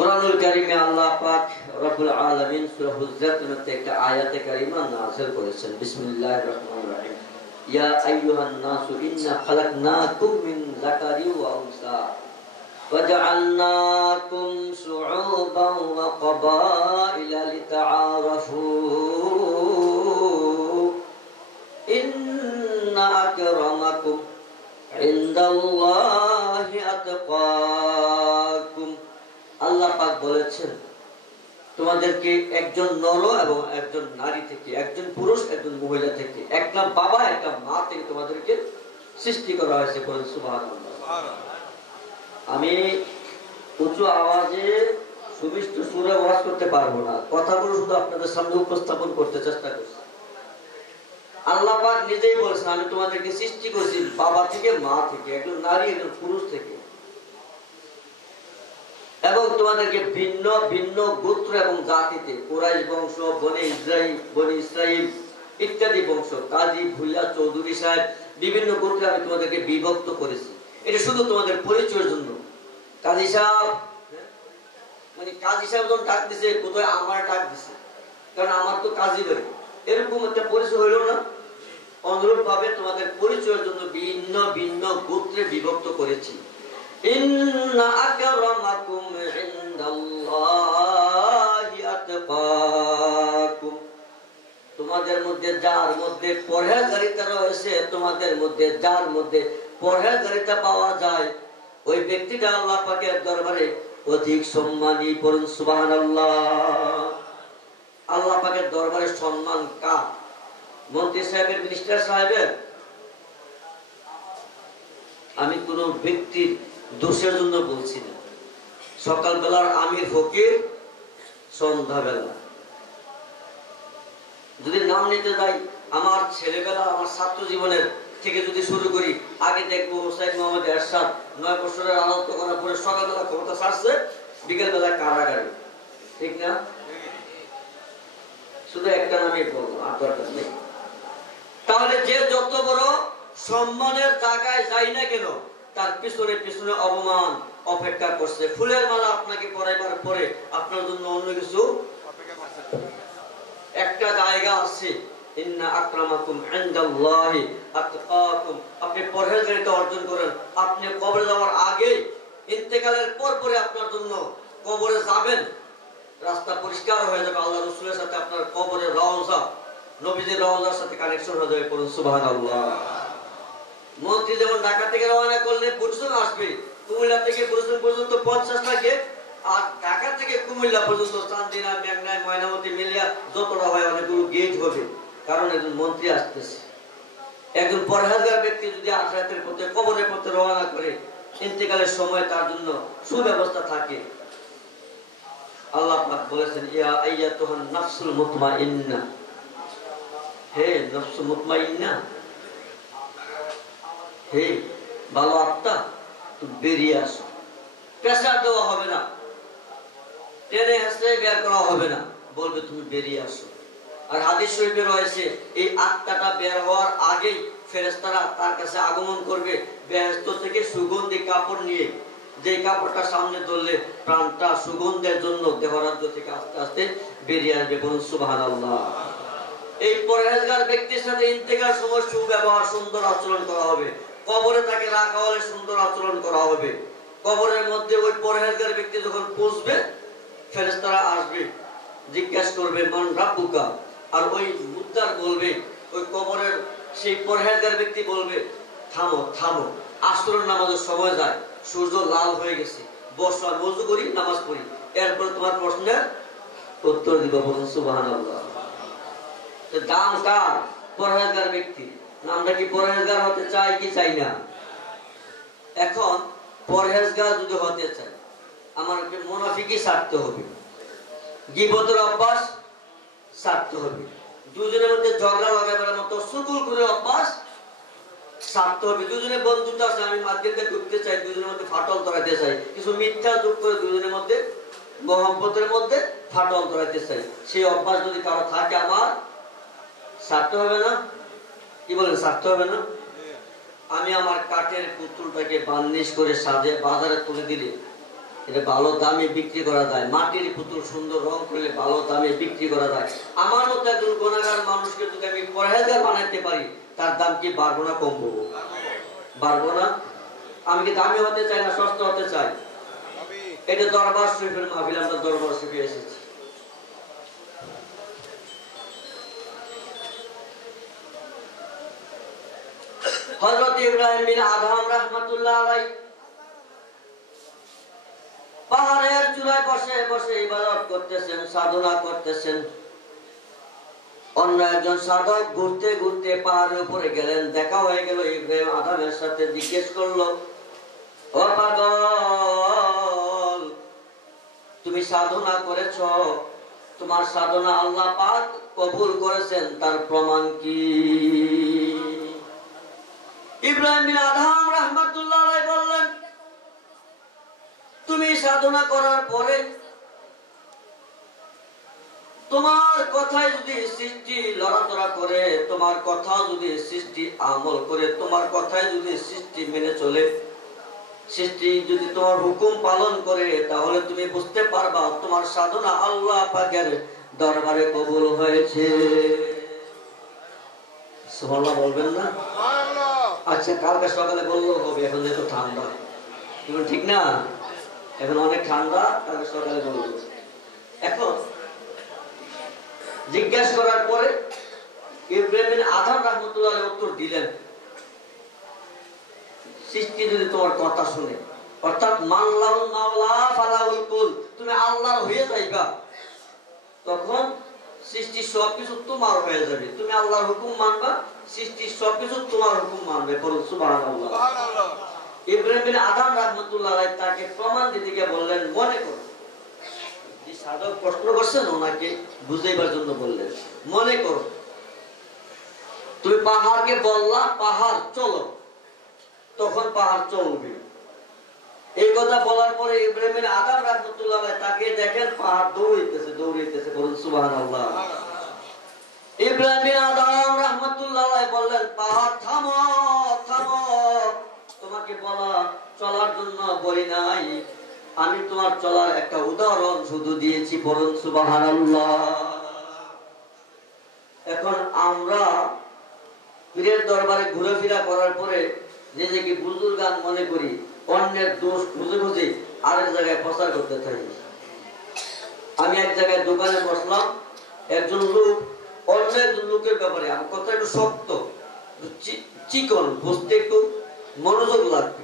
কুরআনুল কারীমে আল্লাহ পাক রব্বুল আলামিন সূরা হুজরাতের মধ্যে একটা আয়াতে কারিমা নাযিল করেছেন। বিসমিল্লাহির রহমানির রহিম। ইয়া আইয়ুহান নাসু ইন্না খালাকনাকুম মিন যাকারিন ওয়া উনসা ওয়া জাআলনাকুম শুউবান ওয়া ক্বাবাইলা লিতাআরাফু ইন্না আকরামাকুম ইনদাল্লাহি আতকাকুম। আল্লাহ পাক বলেছেন তোমাদেরকে একজন নর এবং একজন নারী থেকে, একজন পুরুষ একজন মহিলা থেকে, একটা বাবা একটা মা থেকে তোমাদেরকে সৃষ্টি করা হয়েছে। বলেন সুবহানাল্লাহ। আমি উঁচু আওয়াজে সুমিষ্ট সুরে ওয়াজ করতে পারবো না, কথাগুলো শুধু আপনাদের সামনে উপস্থাপন করতে চেষ্টা করছি। আল্লাহ পাক নিজেই বলেছেন আমি তোমাদেরকে সৃষ্টি করেছি বাবা থেকে মা থেকে, একজন নারী একজন পুরুষ থেকে, এবং তোমাদেরকে ভিন্ন ভিন্ন গোত্র এবং জাতিতে, কুরাইশ বংশ, বনি ইসরাইল ইত্যাদি বংশ, কাজী, ভুইয়া, চৌধুরী সাহেব, বিভিন্ন গোত্রে আমি তোমাদেরকে বিভক্ত করেছি। এটা শুধু তোমাদের পরিচয়ের জন্য। কাজী সাহেব মানে কাজী সাহেব যখন ডাক দিছে কোথায় আমার ডাক দিছে, কারণ আমার তো কাজী বাড়ি, এরকম একটা পরিচয় হইল না। অনুরূপ ভাবে তোমাদের পরিচয়ের জন্য ভিন্ন ভিন্ন গোত্রে বিভক্ত করেছি। ইন্না আকরামাকুম ইনদাল্লাহি আতকাকুম। তোমাদের মধ্যে যার মধ্যে পরহেজগারিতা রয়েছে, তোমাদের মধ্যে যার মধ্যে পরহেজগারিতা পাওয়া যায়, ওই ব্যক্তিটা আল্লাহ পাকের দরবারে অধিক সম্মানী। পড়ুন সুবহানাল্লাহ। আল্লাহ পাকের দরবারে সম্মান কার? মন্ত্রী সাহেবের, মিনিস্টার সাহেবের? আমি কোন ব্যক্তির দোষের জন্য বলছি না। সকালবেলার আমির ফকির, সন্ধ্যাবেলা যদি নাম নিতে যাই, আমার ছেলেবেলা, আমার ছাত্র জীবনের থেকে যদি শুরু করি, আগে দেখবো হোসাইন মোহাম্মদ এরশাদ 9 বছরের আনন্দ করার পরে সকালবেলা ক্ষমতা ছাড়ছে, বিকেল বেলায় কারাগারে, ঠিক না? শুধু একটা নামই বলবো, আর দরকার নেই। তাহলে যে যত বড় সম্মানের জায়গায় যাই না কেন, তার পিছনে পিছনে অপমান অপেক্ষা করছে। ফুলের মালা আপনাকে পরাইবার পরে আপনার জন্য অন্য কিছু একটা জায়গা আছে। ইন্না আকরামাকুম ইনদাল্লাহি আতকাকুম। আপনি পরহেজগারিতা অর্জন করেন। আপনি কবরে যাওয়ার আগে, ইন্তেকালের পর পরে আপনার জন্য কবরে যাবেন, রাস্তা পরিষ্কার হয়ে যাবে। আল্লাহ রাসূলের সাথে আপনার কবরের রওজা, নবীজির রওজার সাথে কানেকশন হয়ে যাবে। পড়ুন সুবহানাল্লাহ। মন্ত্রী যেমন ঢাকা থেকে রওনা করলে বুরসুন আসবে, কুমিল্লা থেকে বুরসুন পর্যন্ত 50টা গেট, আর ঢাকা থেকে কুমিল্লা পর্যন্ত চান্দিনা, মেঘনা, ময়নামতি মিলিয়া যতটা হয় অনেকগুলো গেট হবে, কারণ একজন মন্ত্রী আসতেছে। একজন পরহেজগার ব্যক্তি যদি আখিরাতের পথে, কবরের পথে রওনা করে, ইন্তেকালের সময় তার জন্য সুব্যবস্থা থাকে। আল্লাহ পাক বলেছেন ইয়া আইয়াতুহান নাফসুল মুতমাইন্না। হে নফস মুতমাইন্না, হে ভালো আত্মা, তুমি বেরিয়ে আসো। প্রেসার দেওয়া হবে না, টেনে হেসে বের করা হবে না, বলবে তুমি বেরিয়ে আসো। আর হাদিস শরীফে রয়েছে এই আত্মাটা বের হওয়ার আগেই ফেরেশতারা তার কাছে আগমন করবে বেহেশত থেকে সুগন্ধি কাপড় নিয়ে, যে কাপড়টা সামনে ধরলে প্রাণটা সুগন্ধের জন্য দেহরাজ্য থেকে আস্তে আস্তে বেরিয়ে আসবে। বলুন সুবহানাল্লাহ। এই পরহেজগার ব্যক্তির সাথে ইন্তেকাল সময় সুব্যবহার, সুন্দর আচরণ করা হবে। কবরে তাকে রাখা হলে সুন্দর আচরণ করা হবে। কবরের মধ্যে ওই পরহেজগার ব্যক্তি যখন পৌঁছবে, ফেরেশতারা আসবে, জিজ্ঞাসা করবে মান রাব্বুকা, আর ওই মুদ্দার বলবে, ওই কবরের সেই পরহেজগার ব্যক্তি বলবে থামো থামো, আসরের নামাজের সময় যায়, সূর্য লাল হয়ে গেছে, বসো, ওযু করি, নামাজ পড়ি, এরপরে তোমার প্রশ্নের উত্তর দিব। বলুন সুবহানাল্লাহ। দাম কার? পরহেজগার ব্যক্তি। আমরা কি পরহেজগার হতে চাই কি চাই না? এখন পরহেজগার যদি হতে চাই, আমাকে মুনাফিকি ছাড়তে হবে, গীবতের অভ্যাস ছাড়তে হবে, দুজনের মধ্যে ঝগড়া লাগাবার মতো সুকুল করে অভ্যাস ছাড়তে হবে। দুজনে বন্ধুত্ব আছে, আমি মাধ্যমে ঢুকতে চাই, দুজনের মধ্যে ফাটল ধরাইতে চাই, কিছু মিথ্যা যোগ করে দুজনের মধ্যে, মহব্বতের মধ্যে ফাটল ধরাইতে চাই, সেই অভ্যাস যদি কারো থাকে আমার ছাড়তে হবে না? কি বলেন, ছাড়তে হবে না? আমি আমার কাঠের পুতুলটাকে বার্নিশ করে সাজে বাজারে তুলে দিলে এটা ভালো দামে বিক্রি করা যায়। মাটির পুতুল সুন্দর রং করলে ভালো দামে বিক্রি করা যায়। আমার মতো একজন গুণাগার মানুষকে যদি আমি পরহেজগার বানাইতে পারি, তার দাম কি বাড়বো না কমবো? বাড়বো না? আমি কি দামি হতে চাই না সস্তা হতে চাই? এটা দরবার শরীফের মাহফিল, আমরা দরবার শরীফে এসেছি। হযরত ইব্রাহিম বিন আদহাম রাহমাতুল্লাহ আলাইহি পাহাড়ের চূড়ায় বসে বসে ইবাদত করতেছেন, সাধনা করতেছেন। অন্য একজন সাধক ঘুরতে ঘুরতে পাহাড়ের উপরে গেলেন, দেখা হয়ে গেল ইব্রাহিম আদমের সাথে। জিজ্ঞেস করলো, ও পাগল, তুমি সাধনা করেছ, তোমার সাধনা আল্লাহ পাক কবুল করেছেন, তার প্রমাণ কি? ইব্রাহিম বিন আদহাম রাহমাতুল্লাহ আলাইহি বললেন, তুমি সাধনা করার পরে তোমার কথায় যদি সৃষ্টি লড়াচড়া করে, তোমার কথা যদি সৃষ্টি আমল করে, তোমার কথায় যদি সৃষ্টি মেনে চলে, সৃষ্টি যদি তোমার হুকুম পালন করে, তাহলে তুমি বুঝতে পারবা তোমার সাধনা আল্লাহ পাকের দরবারে কবুল হয়েছে। সুবহানাল্লাহ বলবেন না? আচ্ছা, কালকে সকালে বললেও হবে, এখন যেহেতু ঠান্ডা, ঠিক না? এখন অনেক ঠান্ডা, কালকে সকালে বলবো। এখন জিজ্ঞাসা করার পরে ইব্রাহিম বিন আদহাম রাহমাতুল্লাহ আলাইহি উত্তর দিলেন, সৃষ্টি যদি তোমার কথা শুনে, অর্থাৎ মানলাহুল মাওলা ফালাহুল কুল, তুমি আল্লাহর হয়ে যাইবা, তখন সৃষ্টি সবকিছু তোমার হয়ে যাবে। তুমি আল্লাহর হুকুম মানবা, সৃষ্টি সবকিছু তোমার হুকুম মানবে। বলুন সুবহানাল্লাহ। ইব্রাহিম বিন আদহাম রাহমাতুল্লাহ আলাইহি তাকে প্রমাণ দিতে গিয়ে বললেন, মনে করো, যে সাধক প্রশ্ন করছেন ওনাকে বুঝাইবার জন্য বললেন, মনে করো তুমি পাহাড়কে বললা পাহাড় চলো, তখন পাহাড় চলবে। এই কথা বলার পরে ইব্রাহিম বিন আদহাম রাহমাতুল্লাহ আলাইহি তাকে দেখেন পাহাড় দৌড়াইতেছে দৌড়াইতেছে। বলুন সুবহানাল্লাহ। ইব্রাহিম বিন আদহাম রাহমাতুল্লাহ আলাইহি বললেন, পাহাড় থামো থামো, তোমাকে বলা চলার জন্য বলি নাই, আমি তোমার চলার একটা উদাহরণ শুধু দিয়েছি। বলুন সুবহানাল্লাহ। এখন আমরা পীরের দরবারে ঘুরেফেরা করার পরে নিজেকে বুজুর্গান মনে করি, অন্যের দোষ খুঁজে খুঁজে আরেক জায়গায় প্রচার করতে থাকি। আমি এক জায়গায় দোকানে বসলাম, একজন লোক অন্য একজন লোকের ব্যাপারে, আমার কথা একটু শক্ত চিকন, বুঝতে একটু মনোযোগ লাগবে।